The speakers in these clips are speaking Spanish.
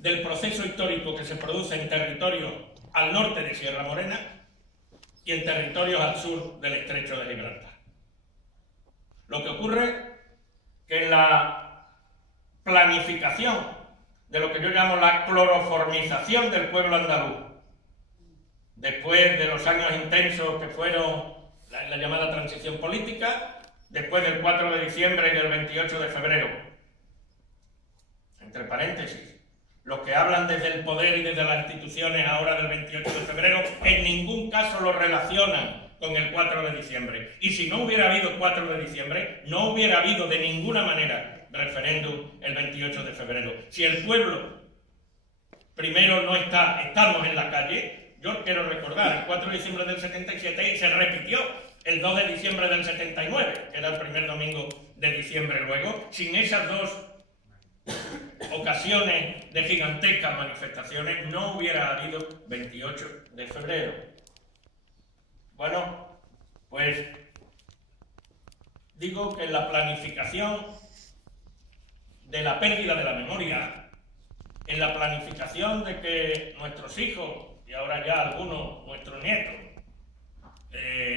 del proceso histórico que se produce en territorios al norte de Sierra Morena y en territorios al sur del Estrecho de Gibraltar. Lo que ocurre que en la planificación de lo que yo llamo la cloroformización del pueblo andaluz, después de los años intensos que fueron la llamada transición política, después del 4 de diciembre y del 28 de febrero, entre paréntesis, los que hablan desde el poder y desde las instituciones ahora del 28 de febrero, en ningún caso lo relacionan con el 4 de diciembre. Y si no hubiera habido 4 de diciembre, no hubiera habido de ninguna manera referéndum el 28 de febrero. Si el pueblo primero no está, estamos en la calle, yo quiero recordar, el 4 de diciembre del 77 y se repitió el 2 de diciembre del 79, que era el primer domingo de diciembre luego, sin esas dos ocasiones de gigantescas manifestaciones, no hubiera habido 28 de febrero. Bueno, pues digo que la planificación de la pérdida de la memoria, en la planificación de que nuestros hijos, y ahora ya algunos nuestros nietos,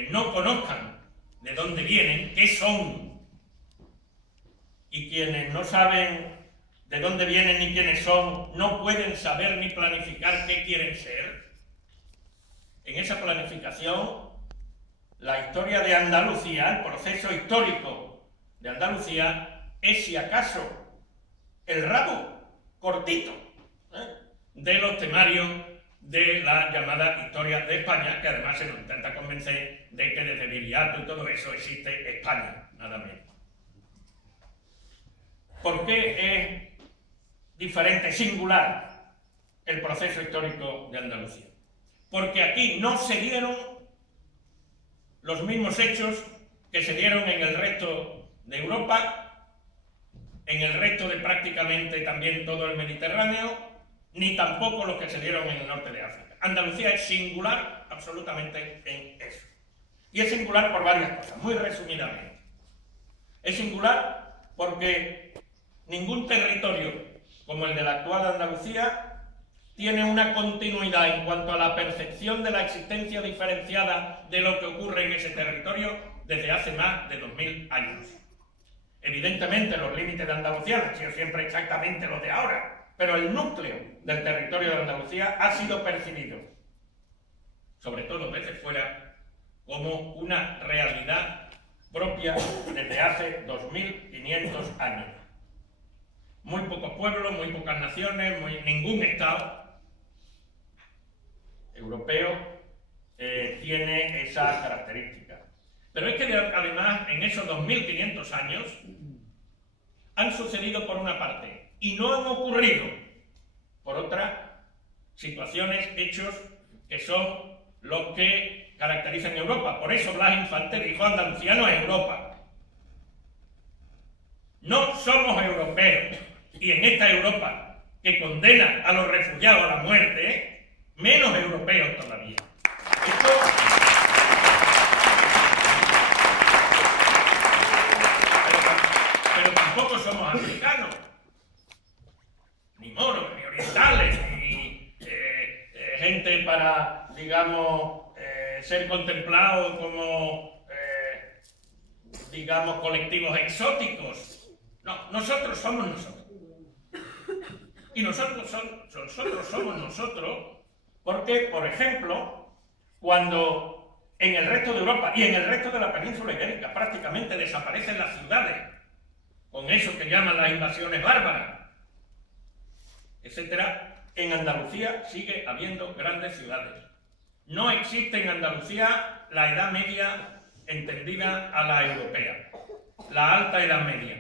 no conozcan de dónde vienen, qué son, y quienes no saben de dónde vienen ni quiénes son, no pueden saber ni planificar qué quieren ser. En esa planificación, la historia de Andalucía, el proceso histórico de Andalucía, es si acaso el rabo cortito de los temarios de la llamada historia de España, que además se nos intenta convencer de que desde Viriato y todo eso existe España, nada menos. ¿Por qué es diferente, singular, el proceso histórico de Andalucía? Porque aquí no se dieron los mismos hechos que se dieron en el resto de Europa, en el resto de prácticamente también todo el Mediterráneo, ni tampoco los que se dieron en el norte de África. Andalucía es singular absolutamente en eso. Y es singular por varias cosas, muy resumidamente. Es singular porque ningún territorio como el de la actual Andalucía tiene una continuidad en cuanto a la percepción de la existencia diferenciada de lo que ocurre en ese territorio desde hace más de 2000 años. Evidentemente los límites de Andalucía no han sido siempre exactamente los de ahora, pero el núcleo del territorio de Andalucía ha sido percibido, sobre todo desde fuera, como una realidad propia desde hace 2500 años. Muy pocos pueblos, muy pocas naciones, ningún Estado europeo tiene esa característica. Pero es que además en esos 2500 años han sucedido por una parte y no han ocurrido por otra situaciones, hechos que son los que caracterizan Europa. Por eso Blas Infante dijo: Andalucía no es Europa. No somos europeos. Y en esta Europa que condena a los refugiados a la muerte, menos europeos todavía. Pero tampoco somos africanos, ni moros, ni orientales, ni gente para, digamos, ser contemplados como, digamos, colectivos exóticos. No, nosotros somos nosotros. Y nosotros somos nosotros porque, por ejemplo, cuando en el resto de Europa y en el resto de la península ibérica prácticamente desaparecen las ciudades, con eso que llaman las invasiones bárbaras, etcétera, en Andalucía sigue habiendo grandes ciudades. No existe en Andalucía la Edad Media entendida a la europea, la Alta Edad Media.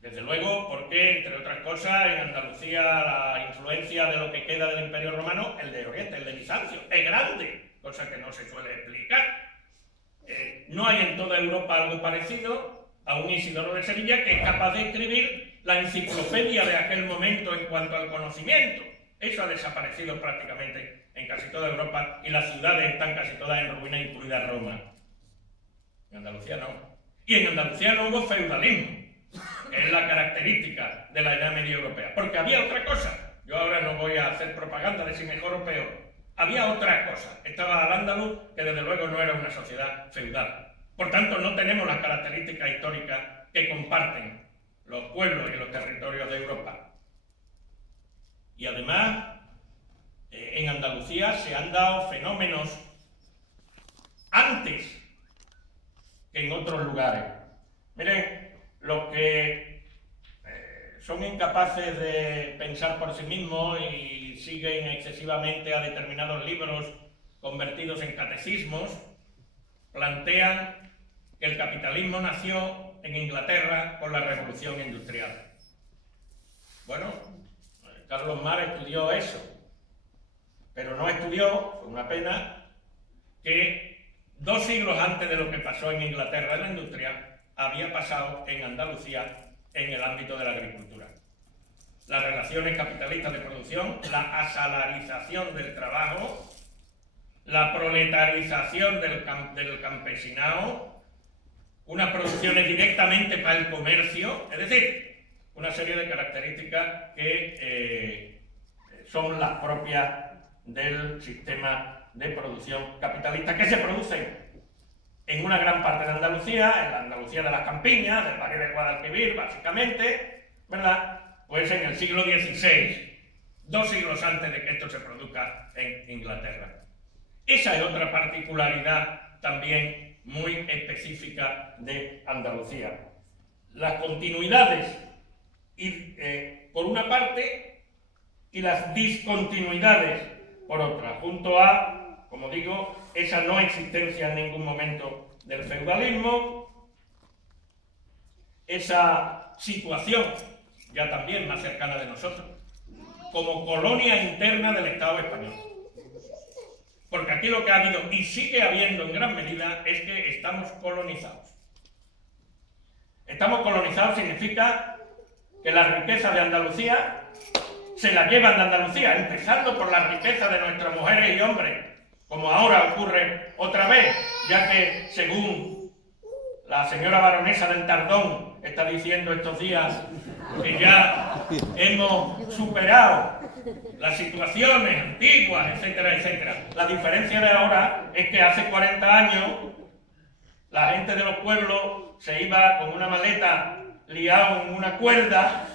Desde luego, porque, entre otras cosas, en Andalucía la influencia de lo que queda del Imperio Romano, el de Oriente, el de Bizancio, es grande, cosa que no se suele explicar. No hay en toda Europa algo parecido a un Isidoro de Sevilla que es capaz de escribir la enciclopedia de aquel momento en cuanto al conocimiento. Eso ha desaparecido prácticamente en casi toda Europa y las ciudades están casi todas en ruina, incluida Roma. En Andalucía no. Y en Andalucía no hubo feudalismo. que es la característica de la Edad Media europea. Porque había otra cosa. Yo ahora no voy a hacer propaganda de si mejor o peor. Había otra cosa. Estaba Al-Ándalus, que desde luego no era una sociedad feudal. Por tanto, no tenemos las características históricas que comparten los pueblos y los territorios de Europa. Y además, en Andalucía se han dado fenómenos antes que en otros lugares. Miren, los que son incapaces de pensar por sí mismos y siguen excesivamente a determinados libros convertidos en catecismos, plantean que el capitalismo nació en Inglaterra con la Revolución Industrial. Bueno, Carlos Marx estudió eso, pero no estudió, fue una pena, que 2 siglos antes de lo que pasó en Inglaterra en la industria, había pasado en Andalucía en el ámbito de la agricultura. Las relaciones capitalistas de producción, la asalarización del trabajo, la proletarización del campesinado, unas producciones directamente para el comercio, es decir, una serie de características que son las propias del sistema de producción capitalista que se producen en una gran parte de Andalucía, en la Andalucía de las campiñas, del Valle de Guadalquivir, básicamente, ¿verdad? Pues en el siglo XVI, 2 siglos antes de que esto se produzca en Inglaterra. Esa es otra particularidad también muy específica de Andalucía. Las continuidades, por una parte, y las discontinuidades, por otra, junto a, como digo, esa no existencia en ningún momento del feudalismo, esa situación, ya también más cercana de nosotros, como colonia interna del Estado español. Porque aquí lo que ha habido, y sigue habiendo en gran medida, es que estamos colonizados. Estamos colonizados significa que la riqueza de Andalucía se la llevan de Andalucía, empezando por la riqueza de nuestras mujeres y hombres, como ahora ocurre otra vez, ya que según la señora baronesa del Tardón está diciendo estos días que ya hemos superado las situaciones antiguas, etcétera, etcétera. La diferencia de ahora es que hace 40 años la gente de los pueblos se iba con una maleta liado en una cuerda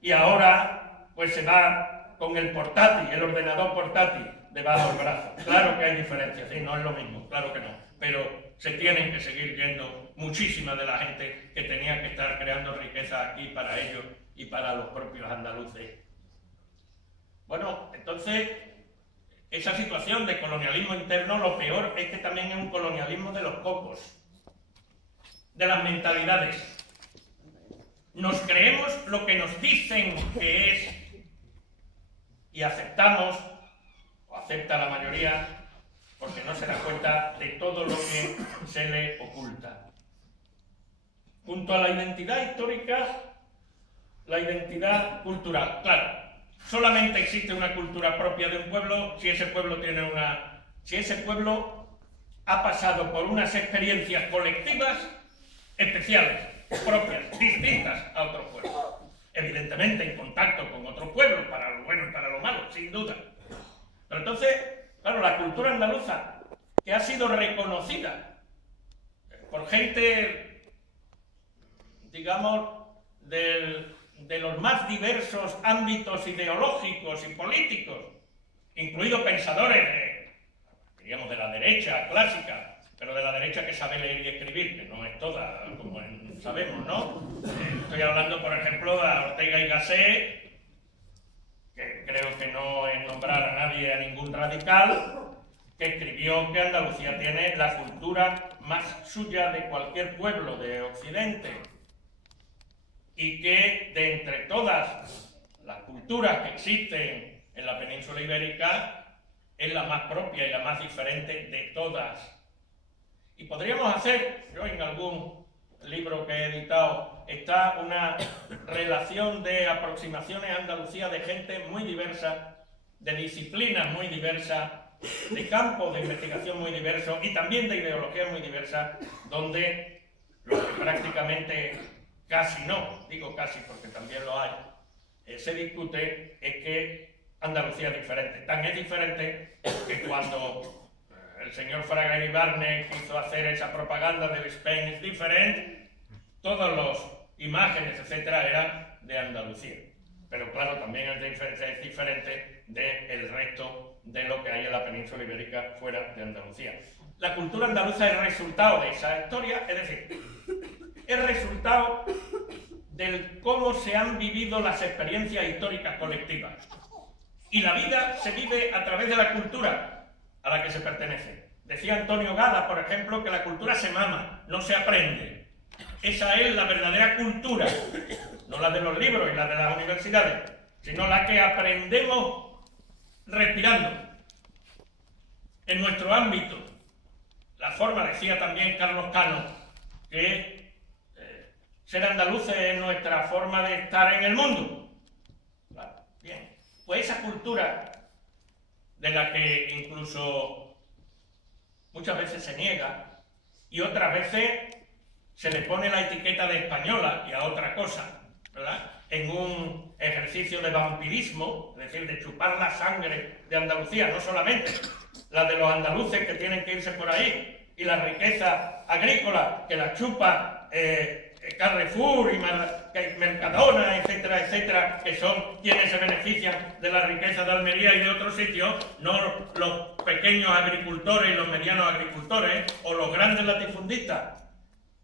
y ahora pues se va con el portátil, el ordenador portátil debajo del brazo. Claro que hay diferencias, sí, no es lo mismo, claro que no, pero se tienen que seguir yendo muchísima de la gente que tenía que estar creando riqueza aquí para ellos y para los propios andaluces. Bueno, entonces, esa situación de colonialismo interno, lo peor es que también es un colonialismo de los cocos, de las mentalidades. Nos creemos lo que nos dicen que es y aceptamos, o acepta la mayoría, porque no se da cuenta de todo lo que se le oculta. Junto a la identidad histórica, la identidad cultural. Claro, solamente existe una cultura propia de un pueblo si ese pueblo ha pasado por unas experiencias colectivas especiales, propias, distintas a otros pueblos. Evidentemente en contacto con otros pueblos, para lo bueno y para lo malo, sin duda. Pero entonces, claro, la cultura andaluza, que ha sido reconocida por gente, digamos, de los más diversos ámbitos ideológicos y políticos, incluidos pensadores, diríamos, de la derecha clásica, pero de la derecha que sabe leer y escribir, que no es toda, como sabemos, ¿no? Estoy hablando, por ejemplo, de Ortega y Gasset, que creo que no es nombrar a nadie, a ningún radical, que escribió que Andalucía tiene la cultura más suya de cualquier pueblo de Occidente y que de entre todas las culturas que existen en la península ibérica es la más propia y la más diferente de todas. Y podríamos hacer, yo en algún libro que he editado, está una relación de aproximaciones a Andalucía de gente muy diversa, de disciplinas muy diversas, de campos de investigación muy diversos y también de ideologías muy diversas, donde lo que prácticamente casi no, digo casi porque también lo hay, se discute es que Andalucía es diferente. Tan es diferente que cuando el señor Fraga Iribarne quiso hacer esa propaganda del Spain is different, todas las imágenes, etcétera, eran de Andalucía. Pero claro, también es diferente del resto de lo que hay en la península ibérica fuera de Andalucía. La cultura andaluza es resultado de esa historia, es decir, es resultado del cómo se han vivido las experiencias históricas colectivas. Y la vida se vive a través de la cultura a la que se pertenece. Decía Antonio Gala, por ejemplo, que la cultura se mama, no se aprende. Esa es la verdadera cultura, no la de los libros y la de las universidades, sino la que aprendemos respirando en nuestro ámbito. La forma, decía también Carlos Cano, que ser andaluces es nuestra forma de estar en el mundo. Claro, bien. Pues esa cultura de la que incluso muchas veces se niega y otras veces se le pone la etiqueta de española y a otra cosa, ¿verdad? En un ejercicio de vampirismo, es decir, de chupar la sangre de Andalucía, no solamente la de los andaluces que tienen que irse por ahí, y la riqueza agrícola que la chupa Carrefour y Mercadona, etcétera, etcétera, que son quienes se benefician de la riqueza de Almería y de otros sitios, no los pequeños agricultores y los medianos agricultores o los grandes latifundistas,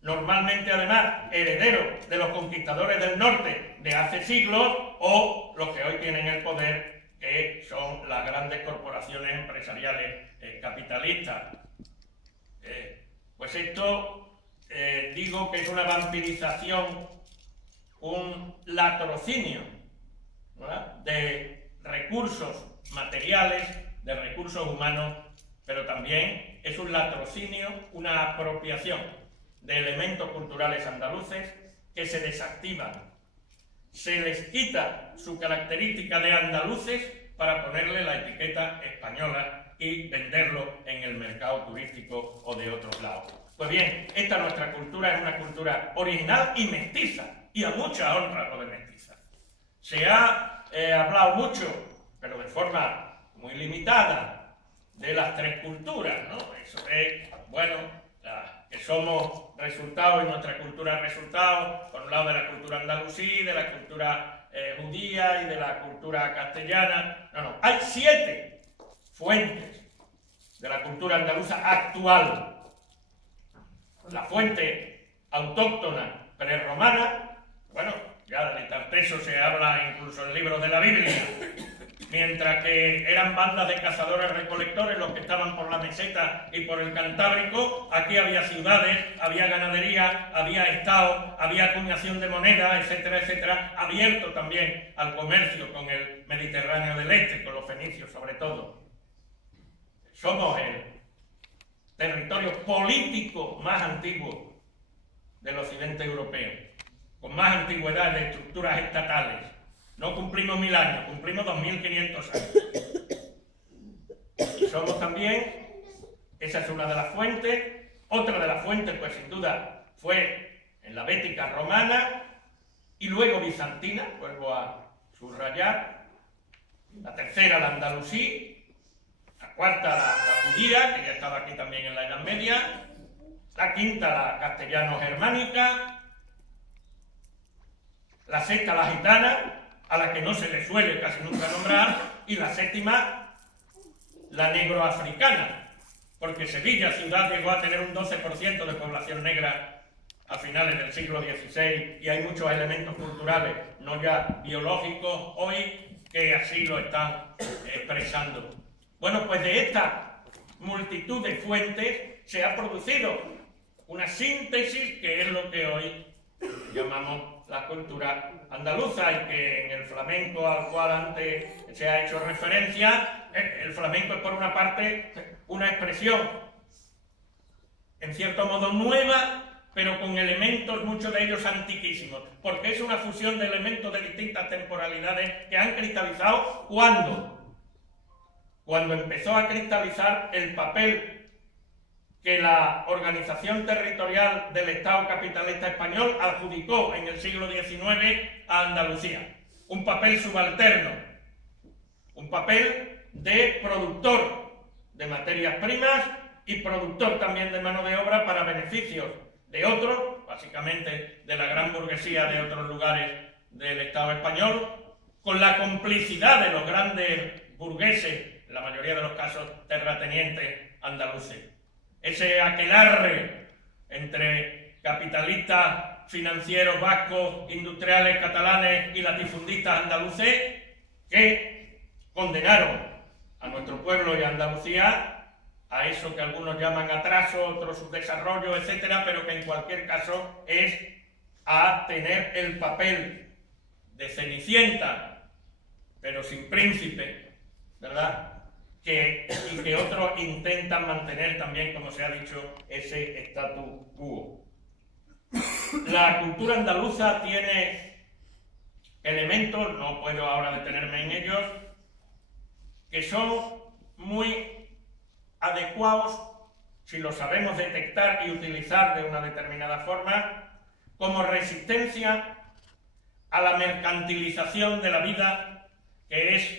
normalmente además herederos de los conquistadores del norte de hace siglos, o los que hoy tienen el poder, que son las grandes corporaciones empresariales capitalistas. Pues esto digo que es una vampirización, un latrocinio, ¿verdad?, de recursos materiales, de recursos humanos, pero también es un latrocinio, una apropiación de elementos culturales andaluces que se desactivan. Se les quita su característica de andaluces para ponerle la etiqueta española y venderlo en el mercado turístico o de otros lados. Pues bien, esta nuestra cultura es una cultura original y mestiza, y a mucha honra lo de mestiza. Se ha hablado mucho, pero de forma muy limitada, de las tres culturas, ¿no? Eso es, bueno, que somos resultado y nuestra cultura es resultado, por un lado de la cultura andalusí, de la cultura judía y de la cultura castellana. No, hay 7 fuentes de la cultura andaluza actual. La fuente autóctona prerromana, bueno, ya de Tarteso se habla incluso en libros de la Biblia, mientras que eran bandas de cazadores recolectores los que estaban por la meseta y por el Cantábrico. Aquí había ciudades, había ganadería, había estado, había acuñación de moneda, etcétera, etcétera, abierto también al comercio con el Mediterráneo del Este, con los fenicios sobre todo. Somos el territorio político más antiguo del occidente europeo, con más antigüedad de estructuras estatales. No cumplimos 1000 años, cumplimos 2500 años. Y somos también, esa es una de las fuentes. Otra de las fuentes, pues sin duda, fue en la Bética romana y luego bizantina, vuelvo a subrayar. La tercera, la andalusí. La cuarta, la judía, que ya estaba aquí también en la Edad Media. La quinta, la castellano-germánica. La sexta, la gitana, a la que no se le suele casi nunca nombrar. Y la séptima, la negroafricana, porque Sevilla, ciudad, llegó a tener un 12% de población negra a finales del siglo XVI, y hay muchos elementos culturales, no ya biológicos, hoy que así lo están expresando. Bueno, pues de esta multitud de fuentes se ha producido una síntesis que es lo que hoy llamamos la cultura andaluza, y que en el flamenco al cual antes se ha hecho referencia, el flamenco es por una parte una expresión en cierto modo nueva, pero con elementos, muchos de ellos antiquísimos, porque es una fusión de elementos de distintas temporalidades que han cristalizado cuando empezó a cristalizar el papel que la organización territorial del Estado capitalista español adjudicó en el siglo XIX a Andalucía. Un papel subalterno, un papel de productor de materias primas y productor también de mano de obra para beneficios de otros, básicamente de la gran burguesía de otros lugares del Estado español, con la complicidad de los grandes burgueses, en la mayoría de los casos terratenientes andaluces. Ese aquelarre entre capitalistas financieros vascos, industriales catalanes y latifundistas andaluces que condenaron a nuestro pueblo y a Andalucía a eso que algunos llaman atraso, otros subdesarrollo, etcétera, pero que en cualquier caso es a tener el papel de Cenicienta, pero sin príncipe, ¿verdad? Y que otros intentan mantener también, como se ha dicho, ese statu quo. La cultura andaluza tiene elementos, no puedo ahora detenerme en ellos, que son muy adecuados, si los sabemos detectar y utilizar de una determinada forma, como resistencia a la mercantilización de la vida, que es,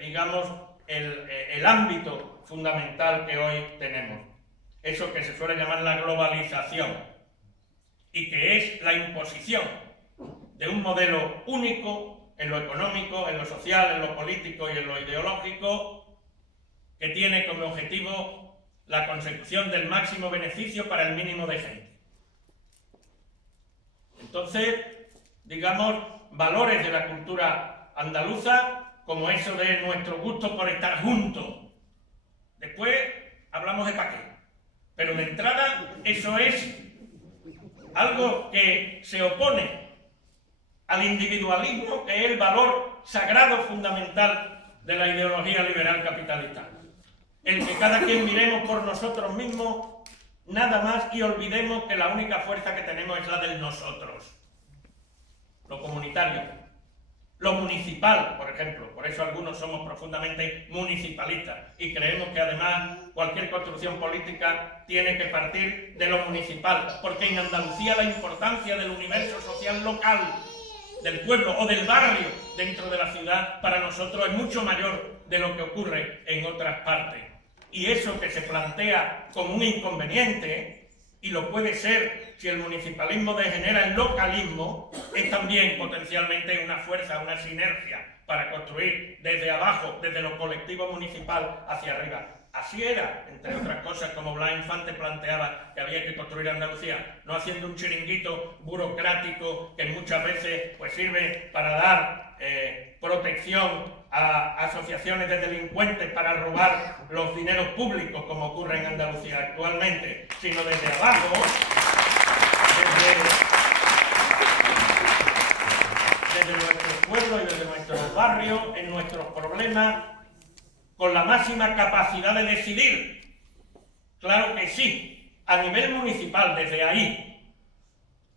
digamos, el ámbito fundamental que hoy tenemos. Eso que se suele llamar la globalización, y que es la imposición de un modelo único en lo económico, en lo social, en lo político y en lo ideológico, que tiene como objetivo la consecución del máximo beneficio para el mínimo de gente. Entonces, digamos, valores de la cultura andaluza, como eso de nuestro gusto por estar juntos. Después hablamos de pa' qué. Pero de entrada, eso es algo que se opone al individualismo, que es el valor sagrado fundamental de la ideología liberal capitalista. El que cada quien miremos por nosotros mismos, nada más, y olvidemos que la única fuerza que tenemos es la del nosotros. Lo comunitario, lo municipal, por ejemplo. Por eso algunos somos profundamente municipalistas y creemos que además cualquier construcción política tiene que partir de lo municipal, porque en Andalucía la importancia del universo social local, del pueblo o del barrio dentro de la ciudad, para nosotros es mucho mayor de lo que ocurre en otras partes. Y eso que se plantea como un inconveniente, y lo puede ser si el municipalismo degenera en localismo, es también potencialmente una fuerza, una sinergia para construir desde abajo, desde lo colectivo municipal hacia arriba. Así era, entre otras cosas, como Blas Infante planteaba que había que construir Andalucía, no haciendo un chiringuito burocrático que muchas veces pues sirve para dar protección a asociaciones de delincuentes para robar los dineros públicos, como ocurre en Andalucía actualmente, sino desde abajo, desde nuestro pueblo y desde nuestros barrios, en nuestros problemas, con la máxima capacidad de decidir. Claro que sí, a nivel municipal, desde ahí.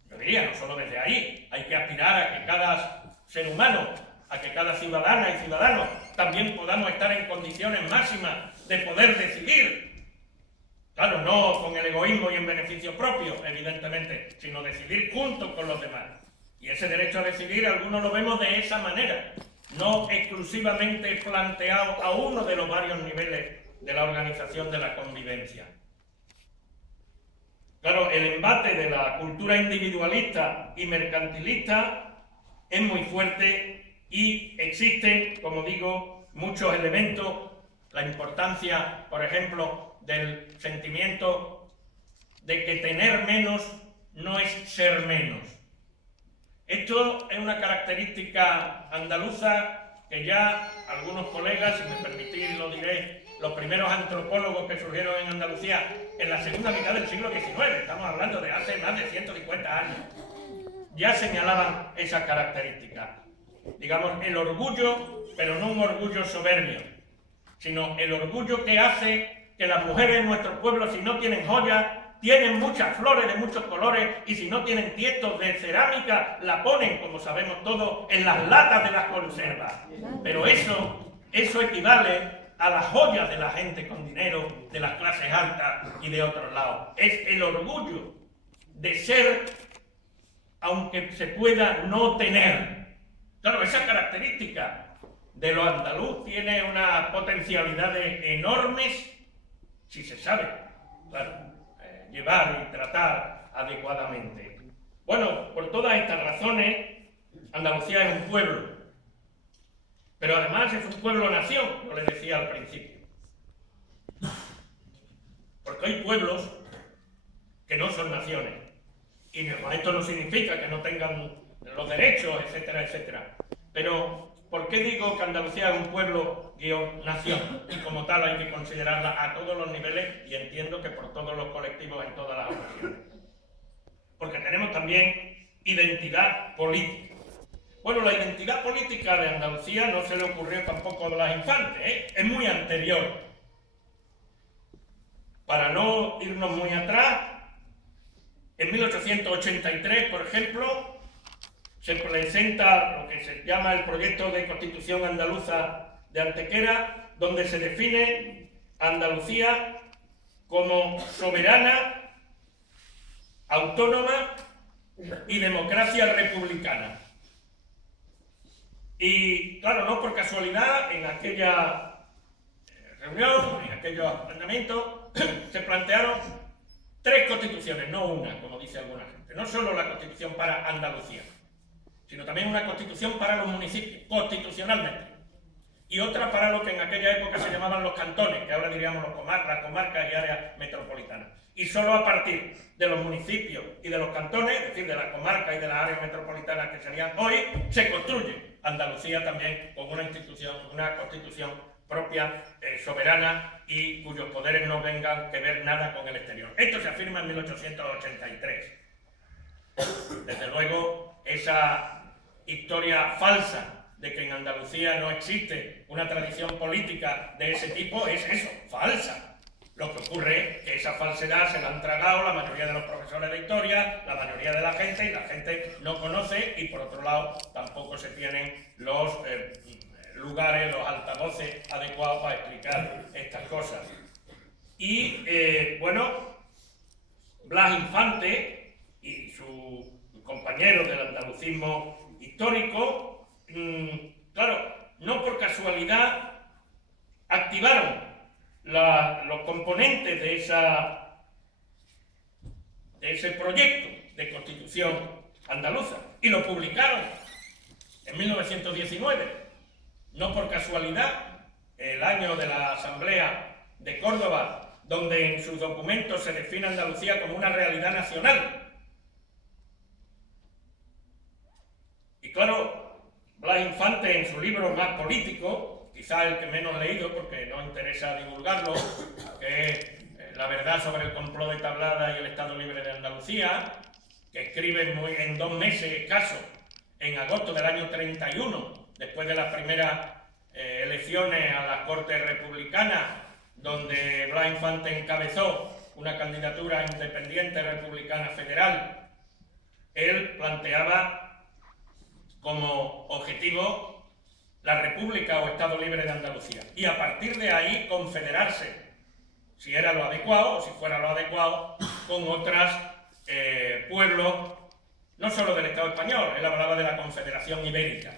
Yo diría, no solo desde ahí, hay que aspirar a que cada ser humano, a que cada ciudadana y ciudadano también podamos estar en condiciones máximas de poder decidir. Claro, no con el egoísmo y en beneficio propio, evidentemente, sino decidir juntos con los demás. Y ese derecho a decidir, algunos lo vemos de esa manera, no exclusivamente planteado a uno de los varios niveles de la organización de la convivencia. Claro, el embate de la cultura individualista y mercantilista es muy fuerte y existen, como digo, muchos elementos. La importancia, por ejemplo, del sentimiento de que tener menos no es ser menos. Esto es una característica andaluza que ya algunos colegas, si me permitís lo diré, los primeros antropólogos que surgieron en Andalucía en la segunda mitad del siglo XIX, estamos hablando de hace más de 150 años, ya señalaban esas características. Digamos, el orgullo, pero no un orgullo soberbio, sino el orgullo que hace que las mujeres en nuestro pueblo, si no tienen joyas, tienen muchas flores de muchos colores, y si no tienen tiestos de cerámica, la ponen, como sabemos todos, en las latas de las conservas. Pero eso equivale a las joyas de la gente con dinero, de las clases altas y de otros lados. Es el orgullo de ser, aunque se pueda no tener. Claro, esa característica de lo andaluz tiene unas potencialidades enormes si se sabe, claro, llevar y tratar adecuadamente. Bueno, por todas estas razones, Andalucía es un pueblo, pero además es un pueblo-nación, como les decía al principio. Porque hay pueblos que no son naciones, y esto no significa que no tengan los derechos, etcétera, etcétera. Pero, ¿por qué digo que Andalucía es un pueblo-nación? Y como tal hay que considerarla a todos los niveles, y entiendo que por todos los colectivos en todas las ocasiones. Porque tenemos también identidad política. Bueno, la identidad política de Andalucía no se le ocurrió tampoco a Blas Infante, ¿eh? Es muy anterior. Para no irnos muy atrás, en 1883, por ejemplo, se presenta lo que se llama el proyecto de Constitución Andaluza de Antequera, donde se define a Andalucía como soberana, autónoma y democracia republicana. Y claro, no por casualidad, en aquella reunión, en aquellos planteamientos, se plantearon 3 constituciones, no una, como dice alguna gente. No solo la constitución para Andalucía, sino también una constitución para los municipios, constitucionalmente. Y otra para lo que en aquella época se llamaban los cantones, que ahora diríamos las comarcas y áreas metropolitanas. Y solo a partir de los municipios y de los cantones, es decir, de las comarcas y de las áreas metropolitanas que serían hoy, se construye Andalucía también con una institución, una constitución propia, soberana y cuyos poderes no vengan que ver nada con el exterior. Esto se afirma en 1883. Desde luego, esa historia falsa de que en Andalucía no existe una tradición política de ese tipo es eso, falsa. Lo que ocurre es que esa falsedad se la han tragado la mayoría de los profesores de historia, la mayoría de la gente, y la gente no conoce, y por otro lado tampoco se tienen los lugares, los altavoces adecuados para explicar estas cosas. Y bueno, Blas Infante y sus compañeros del andalucismo histórico, claro, no por casualidad activaron los componentes de ese proyecto de Constitución andaluza y lo publicaron en 1919. No por casualidad, el año de la Asamblea de Córdoba, donde en sus documentos se define a Andalucía como una realidad nacional. Y claro, Blas Infante, en su libro más político, quizá el que menos leído porque no interesa divulgarlo, que es La verdad sobre el complot de Tablada y el Estado Libre de Andalucía, que escribe en 2 meses escasos, en agosto del año 31, después de las primeras elecciones a las Cortes Republicanas, donde Blas Infante encabezó una candidatura independiente republicana federal. Él planteaba como objetivo la República o Estado Libre de Andalucía, y a partir de ahí confederarse, si era lo adecuado o si fuera lo adecuado, con otros pueblos, no solo del Estado español. Él hablaba de la Confederación Ibérica,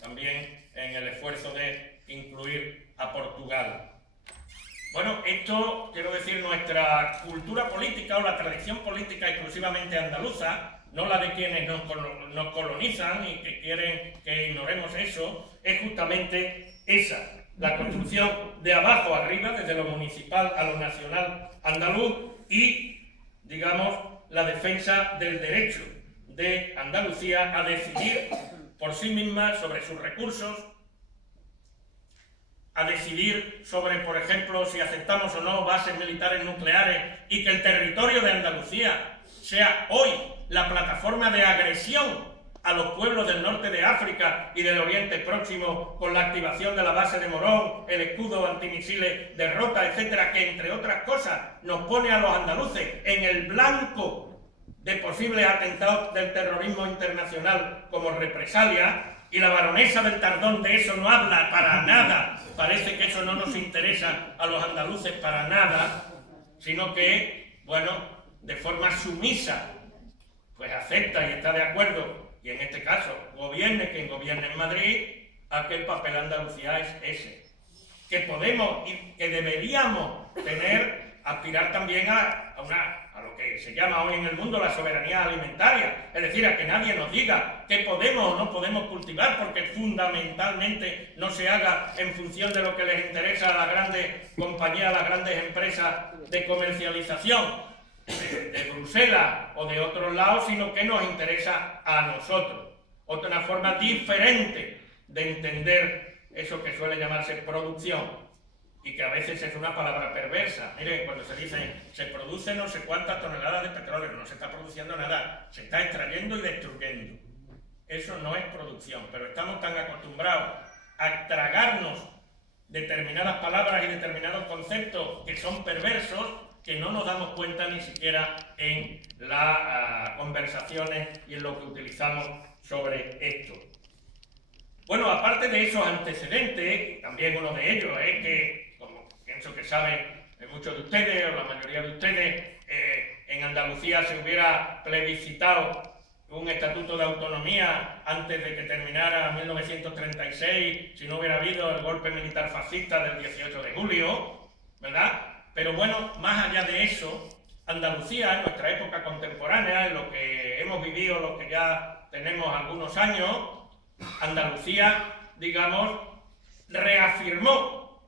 también en el esfuerzo de incluir a Portugal. Bueno, esto, quiero decir, nuestra cultura política o la tradición política exclusivamente andaluza, no la de quienes nos colonizan y que quieren que ignoremos eso, es justamente esa, la construcción de abajo arriba, desde lo municipal a lo nacional andaluz, y, digamos, la defensa del derecho de Andalucía a decidir por sí misma sobre sus recursos, a decidir sobre, por ejemplo, si aceptamos o no bases militares nucleares, y que el territorio de Andalucía sea hoy la plataforma de agresión a los pueblos del norte de África y del Oriente Próximo con la activación de la base de Morón, el escudo antimisiles de Rota, etcétera, que entre otras cosas nos pone a los andaluces en el blanco de posibles atentados del terrorismo internacional como represalia, y la baronesa del Tardón de eso no habla para nada, parece que eso no nos interesa a los andaluces para nada, sino que, bueno, de forma sumisa, pues acepta y está de acuerdo, y en este caso, gobierne quien gobierne en Madrid, a que el papel de Andalucía es ese. Que podemos y que deberíamos aspirar también a lo que se llama hoy en el mundo la soberanía alimentaria, es decir, a que nadie nos diga qué podemos o no podemos cultivar, porque fundamentalmente no se haga en función de lo que les interesa a las grandes compañías, a las grandes empresas de comercialización de Bruselas o de otros lados, sino que nos interesa a nosotros. Otra forma diferente de entender eso que suele llamarse producción, y que a veces es una palabra perversa. Miren, cuando se dice se produce no sé cuántas toneladas de petróleo, no se está produciendo nada, se está extrayendo y destruyendo. Eso no es producción, pero estamos tan acostumbrados a tragarnos determinadas palabras y determinados conceptos que son perversos que no nos damos cuenta ni siquiera en las conversaciones y en lo que utilizamos sobre esto. Bueno, aparte de esos antecedentes, también uno de ellos es que, como pienso que saben muchos de ustedes, o la mayoría de ustedes, en Andalucía se hubiera plebiscitado un estatuto de autonomía antes de que terminara 1936, si no hubiera habido el golpe militar fascista del 18 de julio, ¿verdad? Pero bueno, más allá de eso, Andalucía, en nuestra época contemporánea, en lo que hemos vivido, los que ya tenemos algunos años, Andalucía, digamos, reafirmó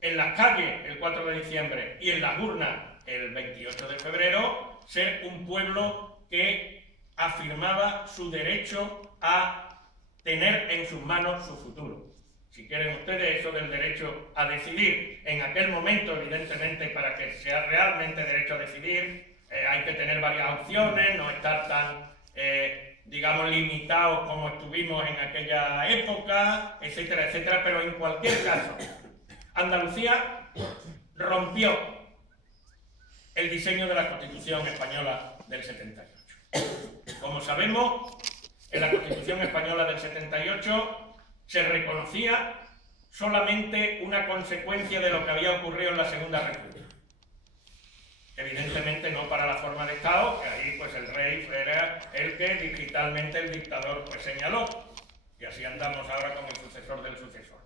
en las calles el 4 de diciembre y en las urnas el 28 de febrero ser un pueblo que afirmaba su derecho a tener en sus manos su futuro. Si quieren ustedes, eso del derecho a decidir, en aquel momento, evidentemente, para que sea realmente derecho a decidir, hay que tener varias opciones, no estar tan digamos, limitados como estuvimos en aquella época, etcétera, etcétera, pero en cualquier caso, Andalucía rompió el diseño de la Constitución española del 78. Como sabemos, en la Constitución española del 78 se reconocía solamente una consecuencia de lo que había ocurrido en la Segunda República. Evidentemente no para la forma de Estado, que ahí pues el rey era el que digitalmente el dictador pues señaló, y así andamos ahora como el sucesor del sucesor.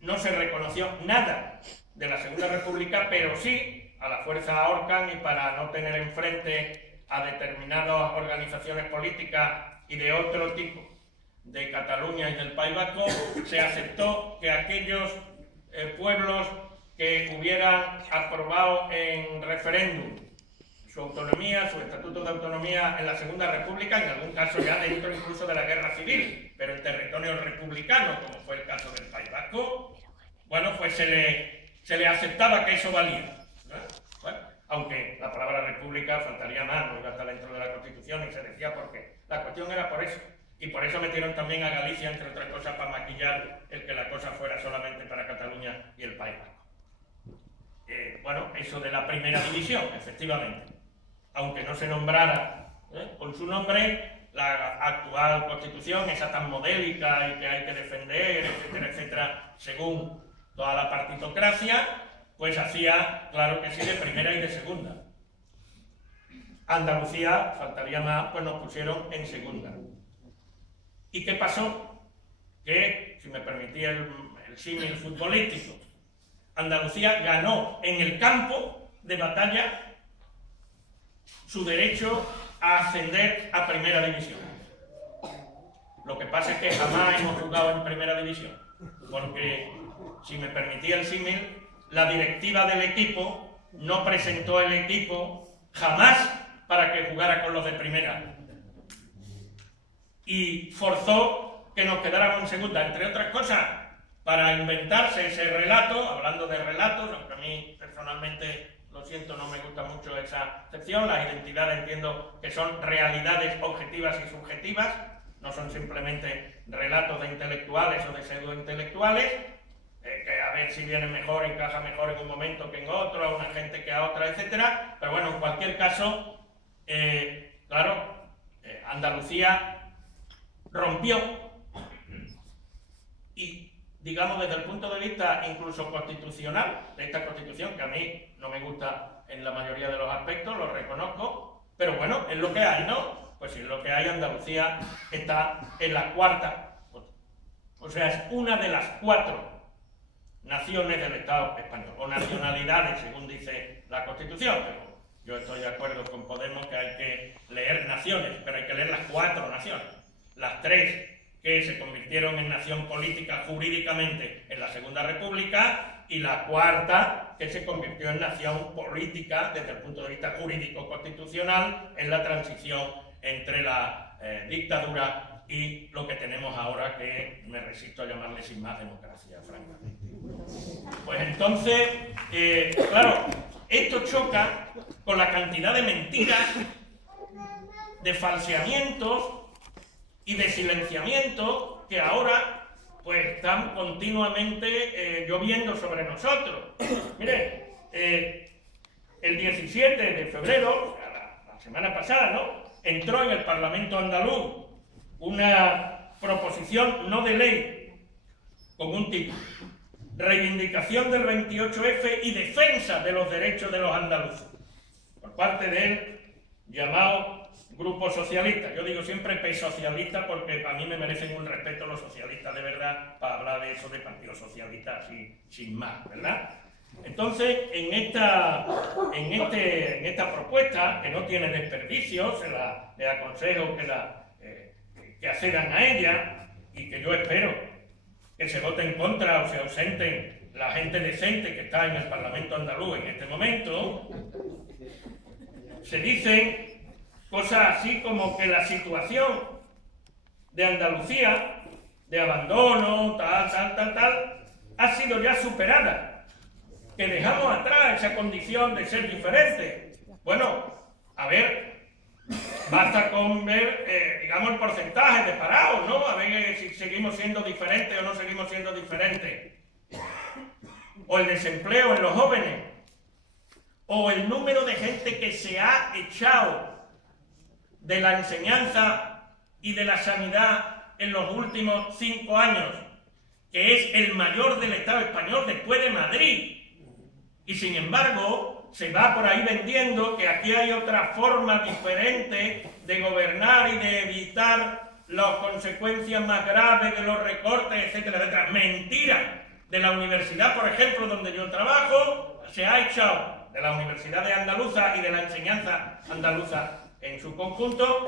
No se reconoció nada de la Segunda República, pero sí a la fuerza Ahorcan, y para no tener enfrente a determinadas organizaciones políticas y de otro tipo de Cataluña y del País Vasco, se aceptó que aquellos pueblos que hubieran aprobado en referéndum su autonomía, su estatuto de autonomía en la Segunda República, en algún caso ya dentro incluso de la guerra civil, pero en territorios republicanos, como fue el caso del País Vasco, bueno, pues se le aceptaba que eso valía, ¿no? Bueno, aunque la palabra república faltaría más, no iba a estar dentro de la Constitución, y se decía por qué. La cuestión era por eso. Y por eso metieron también a Galicia, entre otras cosas, para maquillar el que la cosa fuera solamente para Cataluña y el País Vasco. Bueno, eso de la primera división, efectivamente. Aunque no se nombrara con su nombre, la actual Constitución, esa tan modélica y que hay que defender, etcétera, etcétera, según toda la partitocracia, pues hacía, claro que sí, de primera y de segunda. Andalucía, faltaría más, pues nos pusieron en segunda. ¿Y qué pasó? Que, si me permitía el símil futbolístico, Andalucía ganó en el campo de batalla su derecho a ascender a primera división. Lo que pasa es que jamás hemos jugado en primera división, porque, si me permitía el símil, la directiva del equipo no presentó el equipo jamás para que jugara con los de primera. Y forzó que nos quedáramos en segunda, entre otras cosas, para inventarse ese relato, hablando de relatos, aunque a mí personalmente, lo siento, no me gusta mucho esa excepción. Las identidades entiendo que son realidades objetivas y subjetivas, no son simplemente relatos de intelectuales o de pseudointelectuales, que a ver si viene mejor, encaja mejor en un momento que en otro, a una gente que a otra, etcétera. Pero bueno, en cualquier caso, claro, Andalucía rompió y digamos, desde el punto de vista incluso constitucional, de esta Constitución, que a mí no me gusta en la mayoría de los aspectos, lo reconozco, pero bueno, es lo que hay, ¿no? Pues si es lo que hay, Andalucía está en la cuarta, o sea, es una de las 4 naciones del Estado español, o nacionalidades, según dice la Constitución, pero yo estoy de acuerdo con Podemos que hay que leer naciones, pero hay que leer las 4 naciones, las 3 que se convirtieron en nación política jurídicamente en la Segunda República, y la 4ª que se convirtió en nación política desde el punto de vista jurídico-constitucional en la transición entre la dictadura y lo que tenemos ahora, que me resisto a llamarle sin más democracia, francamente. Pues entonces, claro, esto choca con la cantidad de mentiras, de falseamientos y de silenciamiento que ahora pues están continuamente lloviendo sobre nosotros. Miren, el 17 de febrero, o sea, la semana pasada, ¿no?, entró en el Parlamento andaluz una proposición no de ley con un título: reivindicación del 28F y defensa de los derechos de los andaluces, por parte del llamado Grupo Socialista. Yo digo siempre P-socialista porque para mí me merecen un respeto los socialistas de verdad, para hablar de eso de Partido Socialista así, sin más, ¿verdad? Entonces, en esta propuesta, que no tiene desperdicio, le aconsejo que accedan a ella, y que yo espero que se vote en contra o se ausenten la gente decente que está en el Parlamento andaluz en este momento. Se dicen cosas así como que la situación de Andalucía, de abandono, tal, ha sido ya superada, que dejamos atrás esa condición de ser diferente. Bueno, a ver, basta con ver, digamos, el porcentaje de parados, ¿no? A ver si seguimos siendo diferentes o no seguimos siendo diferentes. O el desempleo en los jóvenes, o el número de gente que se ha echado de la enseñanza y de la sanidad en los últimos 5 años, que es el mayor del Estado español después de Madrid. Y sin embargo, se va por ahí vendiendo que aquí hay otra forma diferente de gobernar y de evitar las consecuencias más graves de los recortes, etcétera, etcétera. Mentira. De la universidad, por ejemplo, donde yo trabajo, se ha echado, de la Universidad de Andaluza y de la enseñanza andaluza en su conjunto,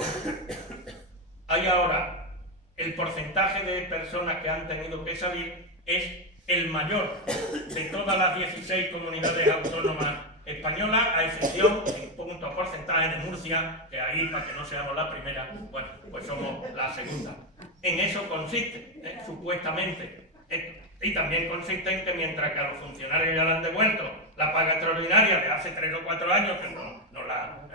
hay ahora el porcentaje de personas que han tenido que salir es el mayor de todas las 16 comunidades autónomas españolas, a excepción, en punto a porcentaje, de Murcia, que ahí, para que no seamos la primera, bueno, pues somos la segunda. En eso consiste, supuestamente. Y también consiste en que mientras que a los funcionarios ya le han devuelto la paga extraordinaria de hace 3 o 4 años que no la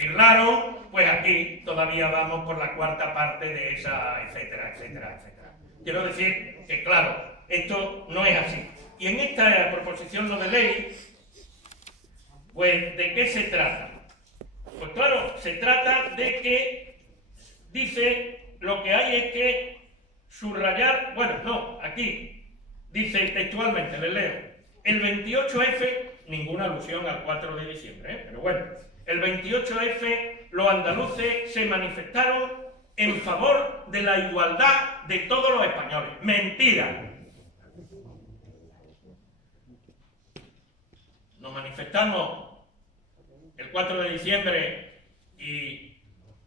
birlaron, pues aquí todavía vamos por la 4ª parte de esa, etcétera, etcétera, etcétera. Quiero decir que, claro, esto no es así. Y en esta proposición no de ley, pues, ¿de qué se trata? Pues claro, se trata de que dice, lo que hay es que subrayar, bueno, no, aquí dice textualmente, les leo, el 28F, ninguna alusión al 4 de diciembre, pero bueno, el 28F, los andaluces se manifestaron en favor de la igualdad de todos los españoles. Mentira. Nos manifestamos el 4 de diciembre y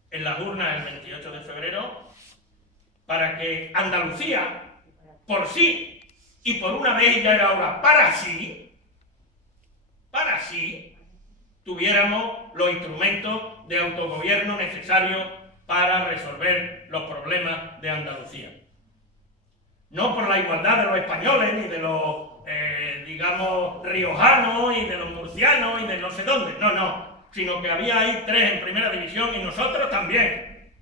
en las urnas el 28 de febrero para que Andalucía, por sí, y por una vez ya era hora para sí, tuviéramos los instrumentos de autogobierno necesarios para resolver los problemas de Andalucía. No por la igualdad de los españoles, ni de los, digamos, riojanos, y de los murcianos, y de no sé dónde, no, sino que había ahí 3 en primera división y nosotros también.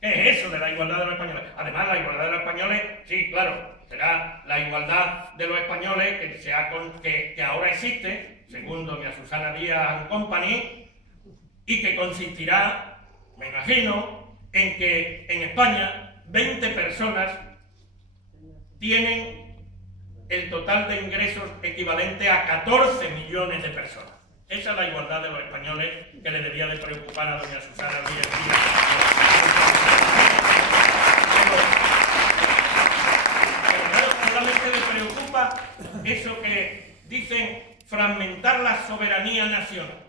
¿Qué es eso de la igualdad de los españoles? Además, la igualdad de los españoles, sí, claro, será la igualdad de los españoles que ahora existe, según doña Susana Díaz & Company, y que consistirá, me imagino, en que en España 20 personas tienen el total de ingresos equivalente a 14 millones de personas. Esa es la igualdad de los españoles que le debía de preocupar a doña Susana Díaz. Pero solamente le preocupa eso que dicen fragmentar la soberanía nacional.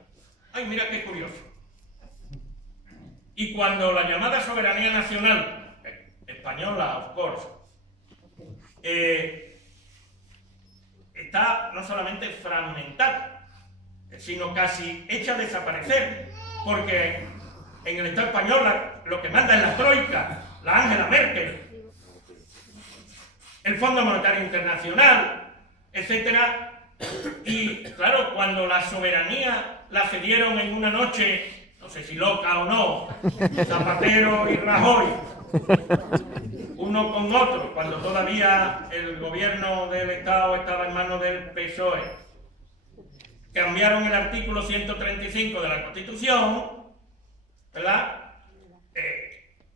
Ay, mira qué curioso. Y cuando la llamada soberanía nacional, española, of course, está no solamente fragmentada, sino casi hecha desaparecer, porque en el Estado español lo que manda es la Troika, la Angela Merkel, el Fondo Monetario Internacional, etcétera. Y claro, cuando la soberanía la cedieron en una noche, no sé si loca o no, Zapatero y Rajoy, uno con otro, cuando todavía el gobierno del Estado estaba en manos del PSOE, cambiaron el artículo 135 de la Constitución, ¿verdad?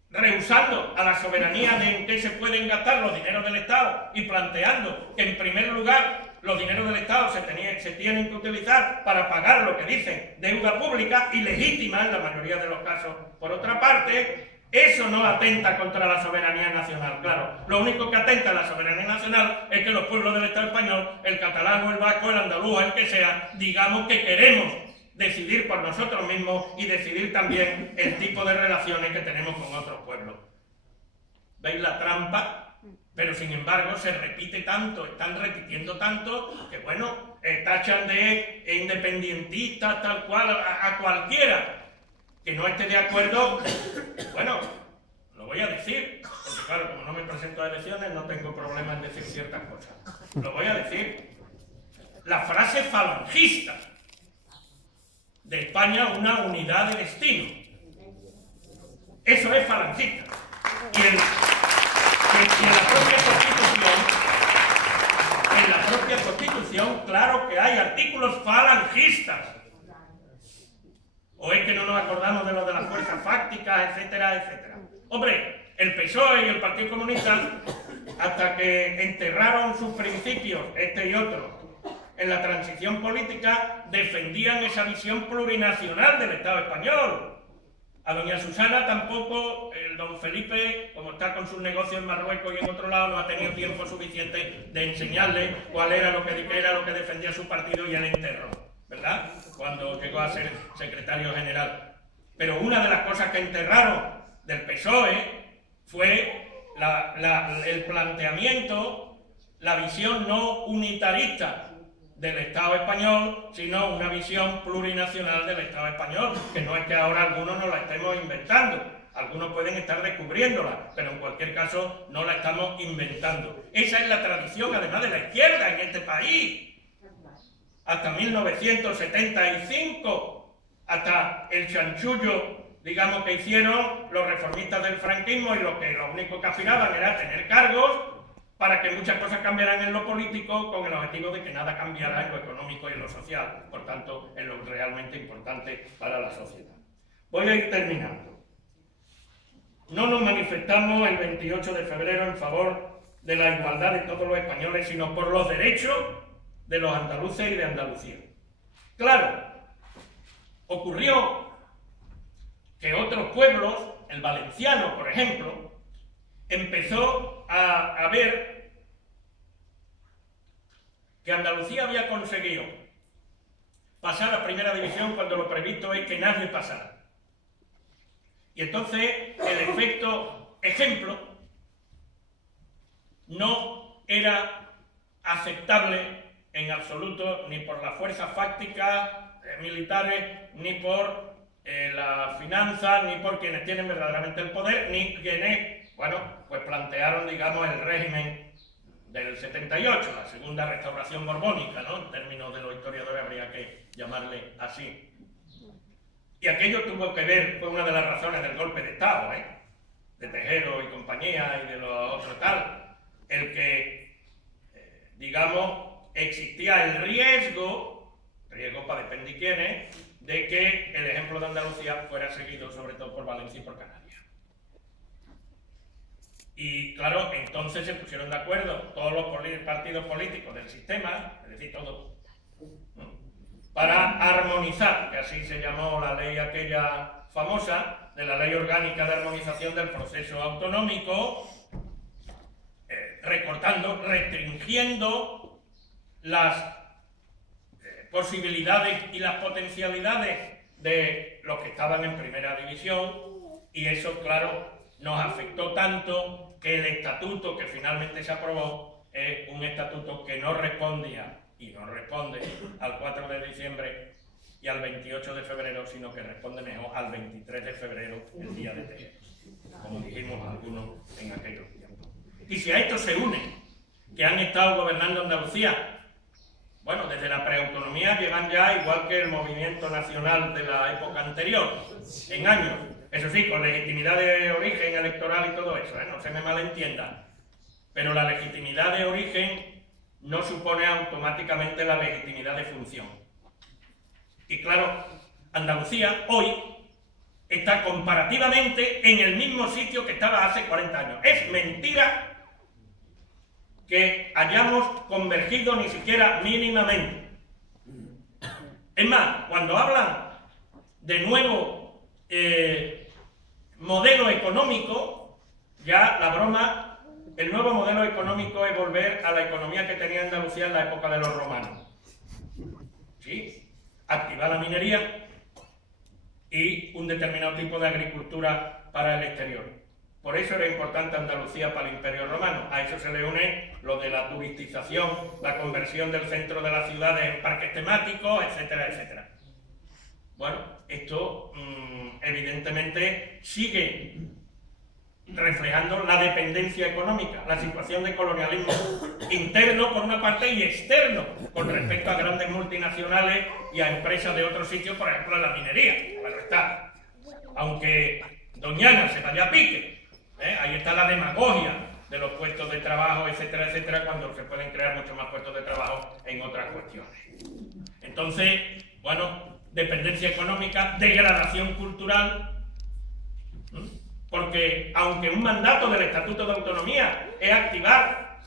Rehusando a la soberanía de en qué se pueden gastar los dineros del Estado y planteando que en primer lugar los dineros del Estado se tienen que utilizar para pagar lo que dicen deuda pública ilegítima en la mayoría de los casos. Por otra parte, eso no atenta contra la soberanía nacional, claro. Lo único que atenta a la soberanía nacional es que los pueblos del Estado español, el catalán o el vasco, el andaluz, el que sea, digamos que queremos decidir por nosotros mismos y decidir también el tipo de relaciones que tenemos con otros pueblos. ¿Veis la trampa? Pero sin embargo se repite tanto, están repitiendo tanto, que bueno, tachan de independentistas tal cual a cualquiera que no esté de acuerdo. Bueno, lo voy a decir, porque claro, como no me presento a elecciones no tengo problema en decir ciertas cosas. Lo voy a decir. La frase falangista de España, una unidad de destino. Eso es falangista. Y en la propia Constitución, claro que hay artículos falangistas. O es que no nos acordamos de lo de las fuerzas fácticas, etcétera, etcétera. Hombre, el PSOE y el Partido Comunista, hasta que enterraron sus principios, este y otro, en la transición política, defendían esa visión plurinacional del Estado español. A doña Susana tampoco, el don Felipe, como está con sus negocios en Marruecos y en otro lado, no ha tenido tiempo suficiente de enseñarle cuál era lo que defendía su partido y el enterró, ¿verdad? Cuando llegó a ser secretario general. Pero una de las cosas que enterraron del PSOE fue el planteamiento, la visión no unitarista del Estado español, sino una visión plurinacional del Estado español, que no es que ahora algunos nos la estemos inventando, algunos pueden estar descubriéndola, pero en cualquier caso no la estamos inventando. Esa es la tradición, además, de la izquierda en este país, hasta 1975, hasta el chanchullo, digamos, que hicieron los reformistas del franquismo, y lo único que aspiraban era tener cargos para que muchas cosas cambiaran en lo político, con el objetivo de que nada cambiara en lo económico y en lo social, por tanto, en lo realmente importante para la sociedad. Voy a ir terminando. No nos manifestamos el 28 de febrero en favor de la igualdad de todos los españoles, sino por los derechos de los andaluces y de Andalucía. Claro, ocurrió que otros pueblos, el valenciano, por ejemplo, empezó a ver que Andalucía había conseguido pasar a primera división cuando lo previsto es que nadie pasara. Y entonces el efecto ejemplo no era aceptable en absoluto ni por las fuerzas fácticas militares, ni por las finanzas, ni por quienes tienen verdaderamente el poder, ni quienes, bueno, pues plantearon, digamos, el régimen del 78, la segunda restauración borbónica, ¿no? En términos de los historiadores habría que llamarle así. Y aquello tuvo que ver, fue una de las razones del golpe de Estado, de Tejero y compañía y de los otros tal, el que, digamos, existía el riesgo para depender quiénes, de que el ejemplo de Andalucía fuera seguido sobre todo por Valencia y por Canarias. Y claro, entonces se pusieron de acuerdo todos los partidos políticos del sistema, es decir, todos, ¿no?, para armonizar, que así se llamó la ley aquella famosa, de la Ley Orgánica de Armonización del Proceso Autonómico, recortando, restringiendo las posibilidades y las potencialidades de los que estaban en primera división, y eso, claro, nos afectó tanto que el estatuto que finalmente se aprobó es un estatuto que no respondía y no responde al 4 de diciembre y al 28 de febrero, sino que responde mejor al 23 de febrero, el día de Tejeros, como dijimos algunos en aquellos tiempos. Y si a esto se une que han estado gobernando Andalucía, bueno, desde la preautonomía llevan ya, igual que el movimiento nacional de la época anterior, en años. Eso sí, con legitimidad de origen electoral y todo eso, no se me malentienda. Pero la legitimidad de origen no supone automáticamente la legitimidad de función. Y claro, Andalucía hoy está comparativamente en el mismo sitio que estaba hace 40 años. Es mentira que hayamos convergido ni siquiera mínimamente. Es más, cuando hablan de nuevo modelo económico, ya la broma, el nuevo modelo económico es volver a la economía que tenía Andalucía en la época de los romanos. ¿Sí? Activar la minería y un determinado tipo de agricultura para el exterior. Por eso era importante Andalucía para el Imperio Romano. A eso se le une lo de la turistización, la conversión del centro de las ciudades en parques temáticos, etcétera, etcétera. Bueno, esto evidentemente sigue reflejando la dependencia económica, la situación de colonialismo interno por una parte y externo con respecto a grandes multinacionales y a empresas de otros sitios, por ejemplo la minería. Claro está, aunque Doñana se vaya a pique, ahí está la demagogia de los puestos de trabajo, etcétera, etcétera, cuando se pueden crear muchos más puestos de trabajo en otras cuestiones. Entonces, bueno, dependencia económica, degradación cultural, porque aunque un mandato del Estatuto de Autonomía es activar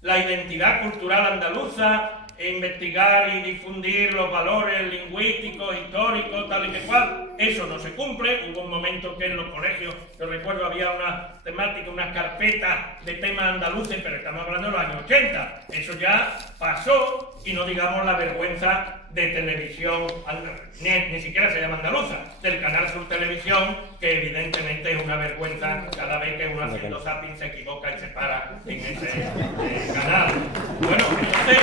la identidad cultural andaluza, e investigar y difundir los valores lingüísticos, históricos, tal y que cual, eso no se cumple. Hubo un momento que en los colegios, yo recuerdo, había una temática, unas carpetas de temas andaluces, pero estamos hablando de los años 80. Eso ya pasó, y no digamos la vergüenza de televisión, ni siquiera se llama andaluza, del Canal Sur Televisión, que evidentemente es una vergüenza cada vez que uno haciendo zapping se equivoca y se para en ese canal. Bueno, entonces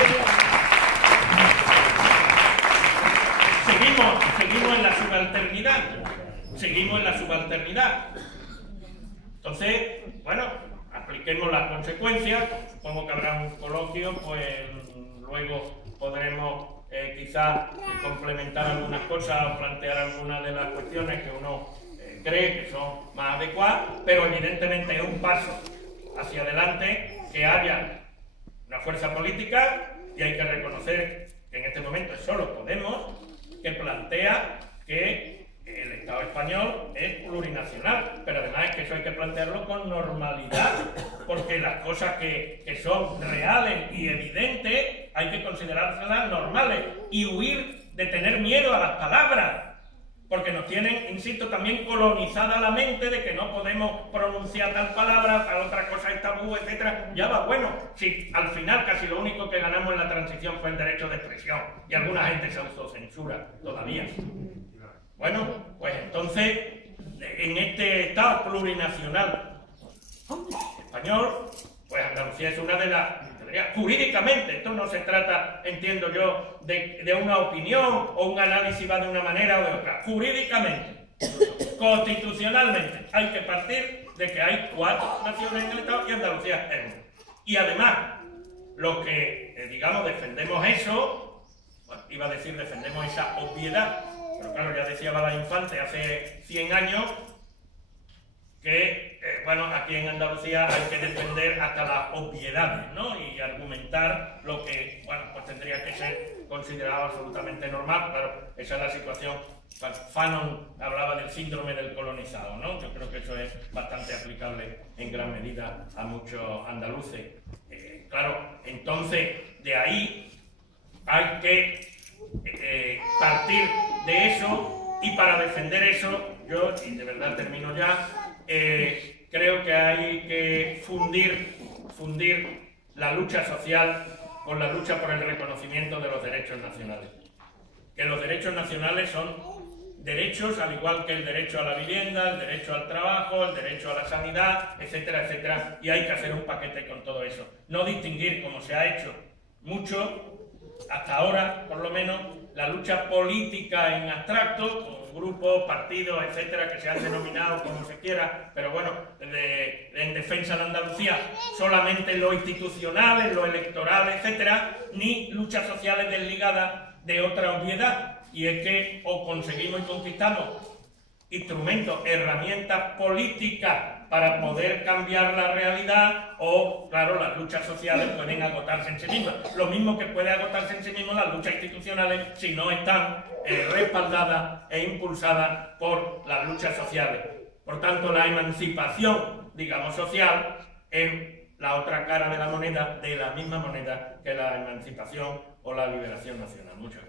seguimos en la subalternidad, seguimos en la subalternidad. Entonces, bueno, apliquemos las consecuencias. Supongo que habrá un coloquio, pues luego podremos quizás complementar algunas cosas o plantear algunas de las cuestiones que uno cree que son más adecuadas, pero evidentemente es un paso hacia adelante que haya una fuerza política, y hay que reconocer que en este momento es solo Podemos, que plantea que el Estado español es plurinacional, pero además es que eso hay que plantearlo con normalidad, porque las cosas que son reales y evidentes hay que considerárselas normales y huir de tener miedo a las palabras, porque nos tienen, insisto, también colonizada la mente de que no podemos pronunciar tal palabra, tal otra cosa es tabú, etc. Ya va, bueno, si al final casi lo único que ganamos en la transición fue el derecho de expresión, y alguna gente se autocensura todavía. Bueno, pues entonces, en este Estado plurinacional español, pues Andalucía es una de las... Jurídicamente, esto no se trata, entiendo yo, de una opinión o un análisis va de una manera o de otra. Jurídicamente, constitucionalmente, hay que partir de que hay 4 naciones en el Estado y Andalucía es una. Y además, los que, digamos, defendemos eso, bueno, iba a decir defendemos esa obviedad, pero claro, ya decía Bala Infante hace 100 años que, bueno, aquí en Andalucía hay que defender hasta las obviedades, ¿no? Y argumentar lo que, bueno, pues tendría que ser considerado absolutamente normal. Claro, esa es la situación Fanon hablaba del síndrome del colonizado, ¿no? Yo creo que eso es bastante aplicable en gran medida a muchos andaluces. Claro, entonces de ahí hay que partir de eso, y para defender eso, yo, y de verdad termino ya, creo que hay que fundir la lucha social con la lucha por el reconocimiento de los derechos nacionales. Que los derechos nacionales son derechos, al igual que el derecho a la vivienda, el derecho al trabajo, el derecho a la sanidad, etcétera, etcétera, y hay que hacer un paquete con todo eso. No distinguir, como se ha hecho mucho, hasta ahora, por lo menos, la lucha política en abstracto, con grupos, partidos, etcétera, que se han denominado como se quiera, pero bueno, en defensa de Andalucía, solamente lo institucional, lo electoral, etcétera, ni luchas sociales desligadas de otra obviedad. Y es que o conseguimos y conquistamos instrumentos, herramientas políticas para poder cambiar la realidad, o, claro, las luchas sociales pueden agotarse en sí mismas. Lo mismo que puede agotarse en sí mismas las luchas institucionales si no están respaldadas e impulsadas por las luchas sociales. Por tanto, la emancipación, digamos, social es la otra cara de la moneda, de la misma moneda que la emancipación o la liberación nacional. Muchas gracias.